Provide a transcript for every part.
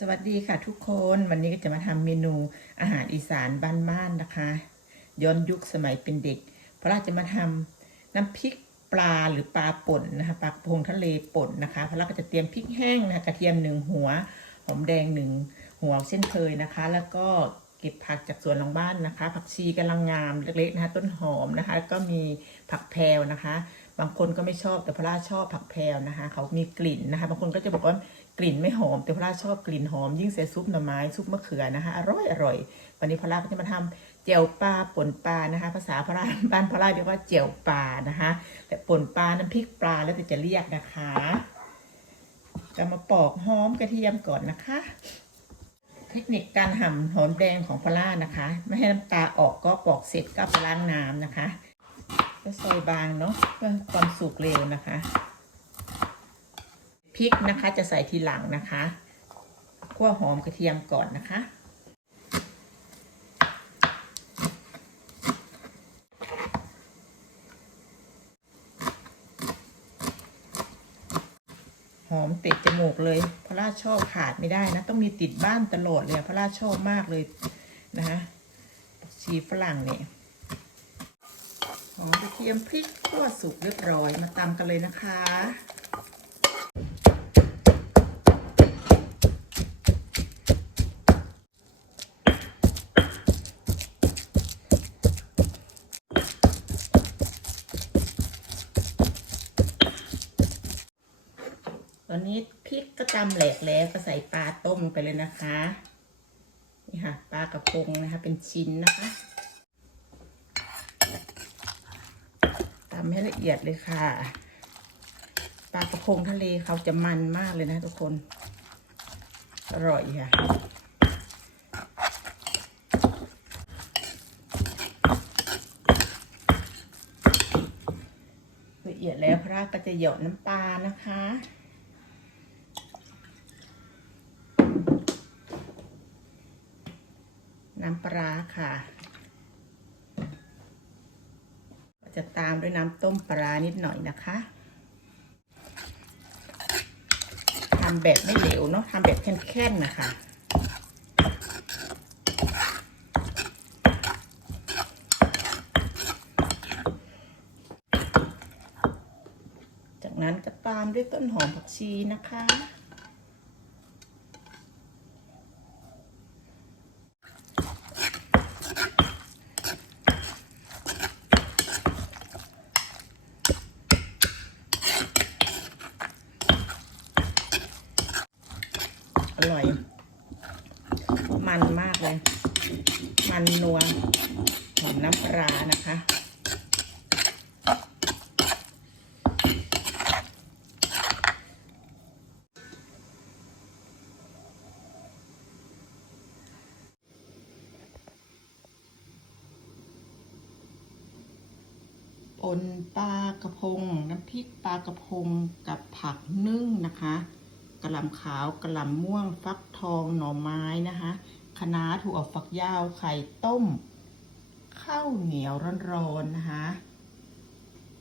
สวัสดีค่ะทุกคนวันนี้ก็จะมาทำเมนูอาหารอีสานบ้านๆนะคะ ย้อนยุคสมัยเป็นเด็ก เพราะเราจะมาทำน้ำพริกปลาหรือปลาป่นนะคะปลาพงทะเลป่นนะคะเพราะเราก็จะเตรียมพริกแห้งนะคะกระเทียมหนึ่งหัวหอมแดงหนึ่งหัวเช่นเคยนะคะ แล้วก็เก็บผักจากสวนหลังบ้านนะคะ ผักชีกำลังงามเล็กๆนะคะ ต้นหอมนะคะแล้วก็มีผักแพรวนะคะ บางคนก็ไม่ชอบแต่พระราชอบผักแพรวนะคะ เขามีกลิ่นนะคะ บางคนก็จะบอกว่ากลิ่นไม่หอม แต่พระราชอบกลิ่นหอม ยิ่งใส่ซุปหน่อไม้ซุปมะเขือนะคะอร่อยอร่อยวันนี้พระราก็จะมาทำเจียวปลาป่นปลานะคะ ภาษาพระราบ้านพระราเรียกว่าเจียวปลานะคะแต่ป่นปลาน้ำพริกปลาแล้วแต่จะเรียกนะคะจะมาปอกหอมกระเทียมก่อนนะคะ เทคนิคการหั่นหอมแดงของพระรานะคะ ไม่ให้น้ำตาออกก็ปอกเสร็จก็ไปล้างน้ำนะคะ ก็ซอยบางเนาะเพื่อความสุกเร็วนะคะพริกนะคะจะใส่ทีหลังนะคะคั่วหอมกระเทียมก่อนนะคะ หอมติดจมูกเลยพระราชชอบขาดไม่ได้นะ ต้องมีติดบ้านตลอดเลยพระราชชอบมากเลยนะคะชีฝรั่งเนี่ย อมกระเทียมพริกขั่วสุกเรียบร้อยมาตำกันเลยนะคะตอนนี้พริกก็ตำแหลกแล้วก็ใส่ปลาต้มไปเลยนะคะ นี่ค่ะ ปลากระพงนะคะ เป็นชิ้นนะคะ ตำให้ละเอียดเลยค่ะปลากระพงทะเลเขาจะมันมากเลยนะทุกคน อร่อยค่ะละเอียดแล้วพระก็จะหยดน้ำปลานะคะน้ำปลาค่ะ จะตามด้วยน้ำต้มปลานิดหน่อยนะคะทำแบบไม่เหลวเนาะทำแบบแค่นๆนะคะจากนั้นก็ตามด้วยต้นหอมผักชีนะคะ อร่อย มันมากเลย มันนัวหอมน้ำปลานะคะปนปลากระพง น้ำพริกปลากระพงกับผักนึ่งนะคะ กระหล่ำขาวกระหล่ำม่วงฟักทองหน่อไม้นะคะคะน้าถั่วฝักยาวไข่ต้มข้าวเหนียวร้อนๆนะคะ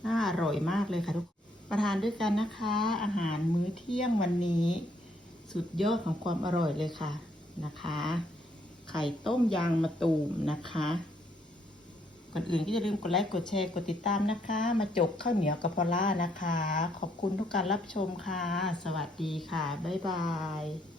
น่าอร่อยมากเลยค่ะทุกคนประทานด้วยกันนะคะ อาหารมื้อเที่ยงวันนี้ สุดยอดของความอร่อยเลยค่ะนะคะ ไข่ต้มยางมะตูมนะคะ ก่อนอื่นก็อย่าลืมกดไลค์กดแชร์กดติดตามนะคะ มาจกข้าวเหนียวกับพอล่านะคะ ขอบคุณทุกการรับชมค่ะ สวัสดีค่ะ บ๊ายบาย